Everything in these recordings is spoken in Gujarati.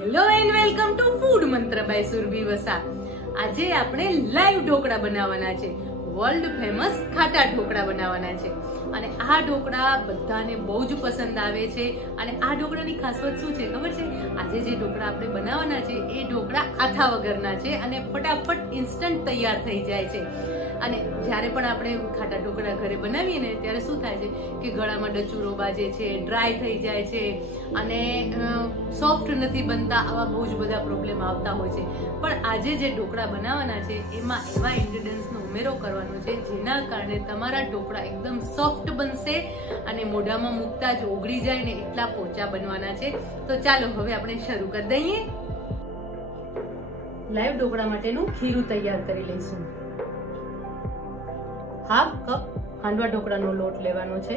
Hello and welcome to food મંત્ર બાય સુરભી વસા. આજે આપણે લાઈવ ઢોકળા બનાવવાના છે. વર્લ્ડ ફેમસ ખાટા ઢોકળા બનાવવાના છે અને આ ઢોકળા બધાને બહુ જ પસંદ આવે છે. અને આ ઢોકળાની ખાસિયત શું છે ખબર છે? આજે જે ઢોકળા આપણે બનાવવાના છે એ ઢોકળા આથા વગરના છે અને ફટાફટ ઇન્સ્ટન્ટ તૈયાર થઈ જાય છે. અને જ્યારે પણ આપણે ખાટા ઢોકળા ઘરે બનાવીએ ને ત્યારે શું થાય છે કે ગળામાં ડચુરો બાજે છે, ડ્રાય થઈ જાય છે અને સોફ્ટ નથી બનતા. આવા બહુ જ બધા પ્રોબ્લેમ આવતા હોય છે. પણ આજે જે ઢોકળા બનાવવાના છે એમાં એવા ઇન્ગ્રેડિયન્ટ્સનો ઉમેરો કરવાનો છે જેના કારણે તમારા ઢોકળા એકદમ સોફ્ટ બનશે અને મોઢામાં મૂકતા જ ઓગળી જાય ને એટલા પોચા બનવાના છે. તો ચાલો હવે આપણે શરૂ કરી દઈએ. લાઈવ ઢોકળા માટેનું ખીરું તૈયાર કરી લઈશું. હાફ કપ હાંડવા ઢોકળાનો લોટ લેવાનો છે.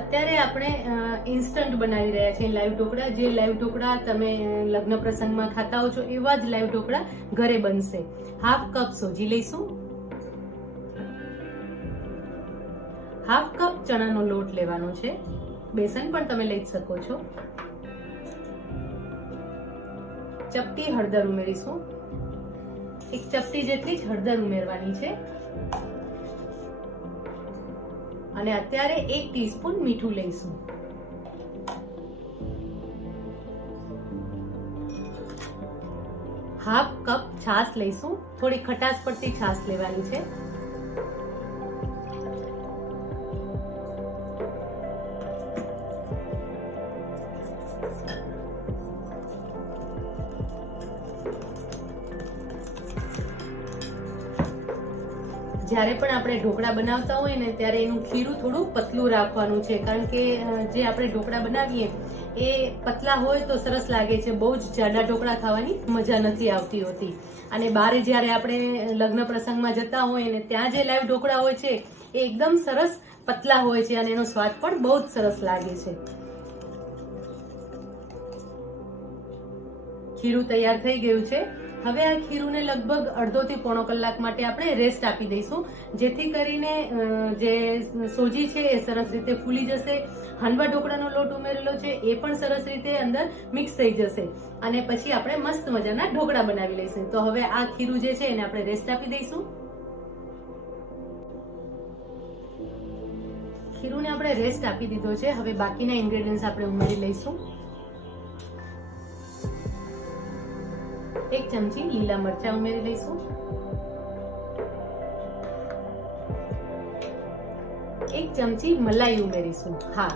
અત્યારે આપણે ઇન્સ્ટન્ટ બનાવી રહ્યા છીએ લાઈવ ઢોકળા. જે લાઈવ ઢોકળા તમે લગ્ન પ્રસંગમાં ખાતા હો છો એવા જ લાઈવ ઢોકળા ઘરે બનશે. હાફ કપ સોજી લઈશું. હાફ કપ ચણાનો લોટ લેવાનો છે. બેસન પણ તમે લઈ શકો છો. ચપટી હળદર ઉમેરીશું. એક ચપટી જેટલી જ હળદર ઉમેરવાની છે. અને અત્યારે 1 ટીસ્પૂન મીઠું લઈશું. હાફ કપ છાશ લઈશું. થોડી ખટાશ પડતી છાશ લેવાની છે. જ્યારે પણ આપણે ઢોકળા બનાવતા હોય ને ત્યારે એનું ખીરું થોડું પતલું રાખવાનું છે, કારણ કે જે આપણે ઢોકળા બનાવીએ એ પતલા હોય તો સરસ લાગે છે. બહુ જ જાડા ઢોકળા ખાવાની મજા નથી આવતી હોતી. અને બારે જ્યારે આપણે લગ્ન પ્રસંગમાં જતા હોય ને ત્યાં જે લાઈવ ઢોકળા હોય છે એ એકદમ સરસ પતલા હોય છે અને એનો સ્વાદ પણ બહુ જ સરસ લાગે છે. ખીરું તૈયાર થઈ ગયું છે. હવે આ ખીરુંને લગભગ અડધો થી પોણો કલાક માટે આપણે રેસ્ટ આપી દઈશું, જેથી કરીને જે સોજી છે એ સરસ રીતે ફૂલી જશે. હાંડવા ઢોકળાનો લોટ ઉમેરેલો છે એ પણ સરસ રીતે અંદર મિક્સ થઈ જશે અને પછી આપણે મસ્ત મજાના ઢોકળા બનાવી લઈશું. તો હવે આ ખીરું જે છે એને આપણે રેસ્ટ આપી દઈશું. ખીરુંને આપણે રેસ્ટ આપી દીધો છે. હવે બાકીના ઇન્ગ્રેડિયન્ટ્સ આપણે ઉમેરી લઈશું. 1 ચમચી લીલા મરચા ઉમેરી લઈશું. 1 ચમચી મલાઈ ઉમેરીશું. હા,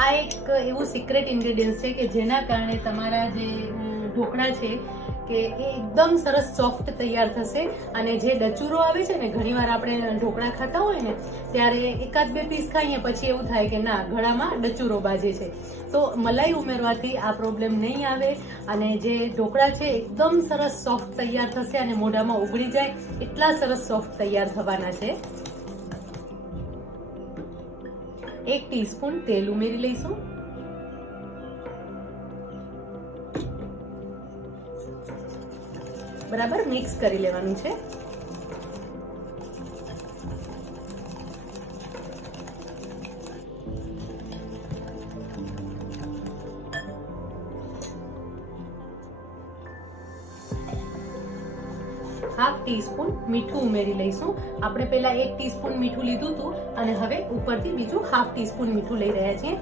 આ એક એવું સિક્રેટ ઇન્ગ્રેડિયન્ટ છે કે જેના કારણે તમારા જે ઢોકળા છે કે એ એકદમ સરસ સોફ્ટ તૈયાર થશે. અને જે ડચુરો આવે છે ને, ઘણીવાર આપણે ઢોકળા ખાતા હોય ને ત્યારે 1-2 પીસ ખાઈએ પછી એવું થાય કે ના, ગળામાં ડચુરો બાજે છે. તો મલાઈ ઉમેરવાથી આ પ્રોબ્લેમ નહીં આવે અને જે ઢોકળા છે એકદમ સરસ સોફ્ટ તૈયાર થશે અને મોઢામાં ઓગળી જાય એટલા સરસ સોફ્ટ તૈયાર થવાના છે. 1 ટીસ્પૂન તેલ ઉમેરી લઈશું. બરાબર મિક્સ કરી લેવાનું છે. હાફ ટીસ્પૂન મીઠું ઉમેરી લઈશું. આપણે પહેલા 1 ટીસ્પૂન મીઠું લીધું હતું અને હવે ઉપરથી બીજું હાફ ટીસ્પૂન મીઠું લઈ રહ્યા છીએ.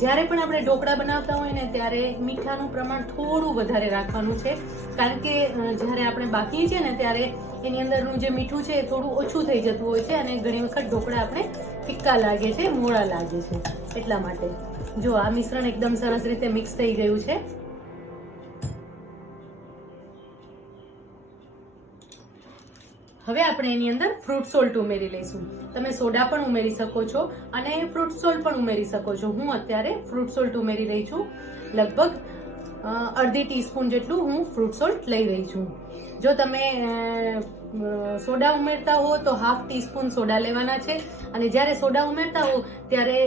જ્યારે પણ આપણે ઢોકળા બનાવતા હોય ને ત્યારે મીઠાનું પ્રમાણ થોડું વધારે રાખવાનું છે, કારણ કે જ્યારે આપણે બાફીએ છીએ ને ત્યારે એની અંદરનું જે મીઠું છે એ થોડું ઓછું થઈ જતું હોય છે અને ઘણી વખત ઢોકળા આપણે ફિક્કા લાગે છે, મોળા લાગે છે. એટલા માટે જો આ મિશ્રણ એકદમ સરસ રીતે મિક્સ થઈ ગયું છે. હવે આપણે એની અંદર ફ્રૂટ સોલ્ટ ઉમેરી લઈશું. તમે સોડા પણ ઉમેરી શકો છો અને ફ્રૂટ સોલ્ટ પણ ઉમેરી શકો છો. હું અત્યારે ફ્રૂટ સોલ્ટ ઉમેરી રહી છું. લગભગ અડધી ટીસ્પૂન જેટલું હું ફ્રૂટ સોલ્ટ લઈ રહી છું. જો તમે સોડા ઉમેરતા હો તો હાફ ટીસ્પૂન સોડા લેવાના છે. અને જ્યારે સોડા ઉમેરતા હો ત્યારે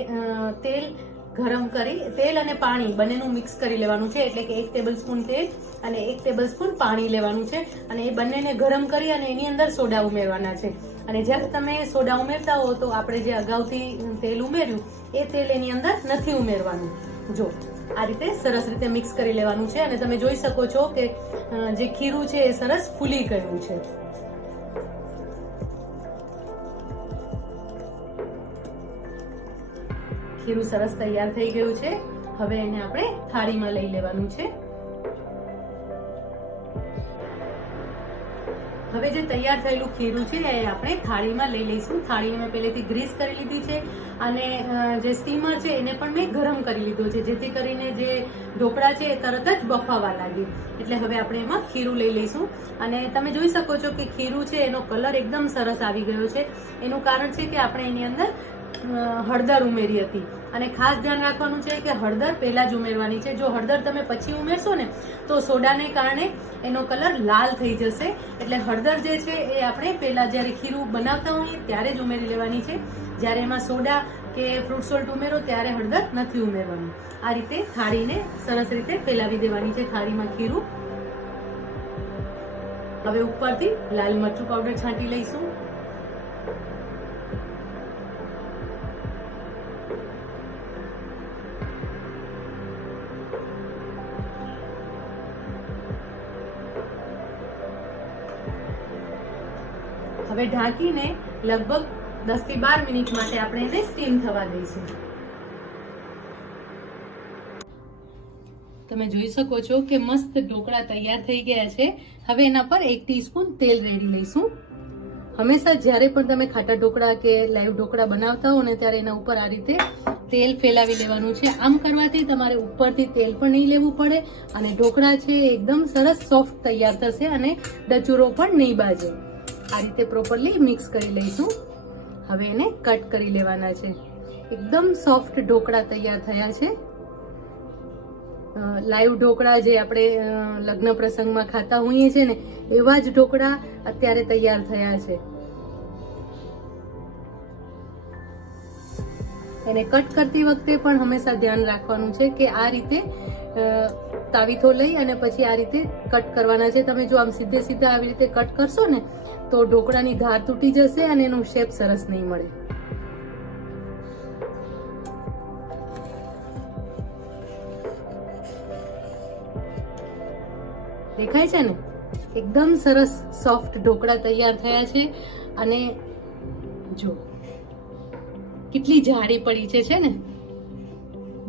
તેલ અને પાણી બંનેનું મિક્સ કરી લેવાનું છે. એટલે કે 1 ટેબલસ્પૂન તેલ અને 1 ટેબલસ્પૂન પાણી લેવાનું છે અને એ બંનેને ગરમ કરી અને એની અંદર સોડા ઉમેરવાના છે. અને જ્યારે તમે સોડા ઉમેરતા હો તો આપણે જે અગાઉથી તેલ ઉમેર્યું એ તેલ એની અંદર નથી ઉમેરવાનું. જો આ રીતે સરસ રીતે મિક્સ કરી લેવાનું છે અને તમે જોઈ શકો છો કે જે ખીરું છે એ સરસ ફૂલી ગયું છે. ખીરું સરસ તૈયાર થઈ ગયું છે. હવે એને આપણે થાળીમાં લઈ લેવાનું છે. હવે જે તૈયાર થયેલું ખીરું છે એ આપણે થાળીમાં લઈ લઈશું. થાળીને મેં પહેલેથી ગ્રીસ કરી લીધી છે અને જે સ્ટીમર છે એને પણ મેં ગરમ કરી લીધો છે, જેથી કરીને જે ઢોકળા છે એ તરત જ બફાવા લાગે. એટલે હવે આપણે એમાં ખીરું લઈ લઈશું અને તમે જોઈ શકો છો કે ખીરું છે એનો કલર એકદમ સરસ આવી ગયો છે. એનું કારણ છે કે આપણે એની અંદર હળદર ઉમેરી હતી અને ખાસ ધ્યાન રાખવાનું છે કે હળદર પહેલા જ ઉમેરવાની છે. જો હળદર તમે પછી ઉમેરશો ને તો સોડાને કારણે એનો કલર લાલ થઈ જશે. એટલે હળદર જે છે એ આપણે પહેલા જ્યારે ખીરું બનાવતા હોઈએ ત્યારે જ ઉમેરી લેવાની છે. જ્યારે એમાં સોડા કે ફ્રૂટ સોલ્ટ ઉમેરો ત્યારે હળદર નથી ઉમેરવાની. આ રીતે થાળીને સરસ રીતે ફેલાવી દેવાની છે થાળીમાં ખીરું. હવે ઉપરથી લાલ મરચું પાવડર છાંટી લઈશું. હવે ઢાંકીને લગભગ 10 થી 12 મિનિટ માટે આપણે એને સ્ટીમ થવા દઈશું. તમે જોઈ શકો છો કે મસ્ત ઢોકળા તૈયાર થઈ ગયા છે. હવે એના પર 1 ટીસ્પૂન તેલ રેડી લઈશું. હંમેશા જ્યારે પણ તમે ખાટા ઢોકળા કે લાઈવ ઢોકળા બનાવતા હો ને ત્યારે એના ઉપર આ રીતે તેલ ફેલાવી લેવાનું છે. આમ કરવાથી તમારે ઉપરથી તેલ પણ નહીં લેવું પડે અને ઢોકળા છે એકદમ સરસ સોફ્ટ તૈયાર થશે અને ડચુરો પણ નહીં બાજે. આ રીતે પ્રોપરલી મિક્સ કરી લઈશું. હવે એને કટ કરી લેવાના છે. એકદમ સોફ્ટ ઢોકળા તૈયાર થયા છે. લાઈવ ઢોકળા જે આપણે લગ્ન પ્રસંગમાં ખાતા હોઈએ છીએ ને એવા જ ઢોકળા અત્યારે તૈયાર થયા છે. એને કટ કરતી વખતે પણ હંમેશા ધ્યાન રાખવાનું છે કે આ રીતે તાવીથો લઈ અને પછી આ રીતે કટ કરવાના છે. તમે જો આમ સીધે સીધા આવી રીતે કટ કરશો ને તો ઢોકળાની ધાર તૂટી જશે અને એનો શેપ સરસ નહીં મળે. દેખાય છે ને એકદમ સરસ સોફ્ટ ઢોકળા તૈયાર થયા છે અને જો કેટલી જાડી પડી છે ને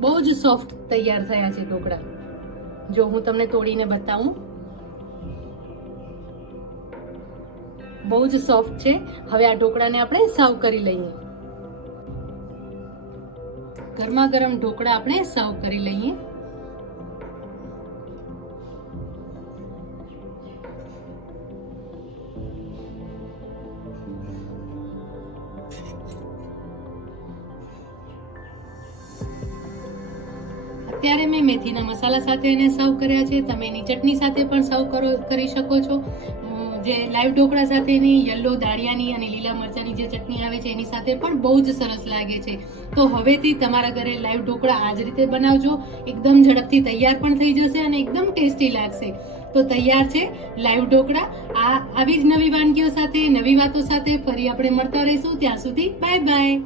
બહુ જ સોફ્ટ તૈયાર થયા છે ઢોકળા. જો હું તમને તોડીને બતાવું, બહુ જ સોફ્ટ છે. હવે આ ઢોકળાને આપણે સર્વ કરી લઈએ. ગરમા ગરમ ઢોકળા આપણે સર્વ કરી લઈએ. અત્યારે મેં મેથીના મસાલા સાથે એને સર્વ કર્યા છે. તમે એની ચટણી સાથે પણ સર્વ કરી શકો છો. જે લાઈવ ઢોકળા સાથેની યલો દાળિયાની અને લીલા મરચાની જે ચટણી આવે છે એની સાથે પણ બહુ જ સરસ લાગે છે. તો હવેથી તમારા ઘરે લાઈવ ઢોકળા આ જ રીતે બનાવજો. એકદમ ઝડપથી તૈયાર પણ થઈ જશે અને એકદમ ટેસ્ટી લાગશે. તો તૈયાર છે લાઈવ ઢોકળા. આવી જ નવી વાનગીઓ સાથે નવી વાતો સાથે ફરી આપણે મળતા રહીશું. ત્યાં સુધી બાય બાય.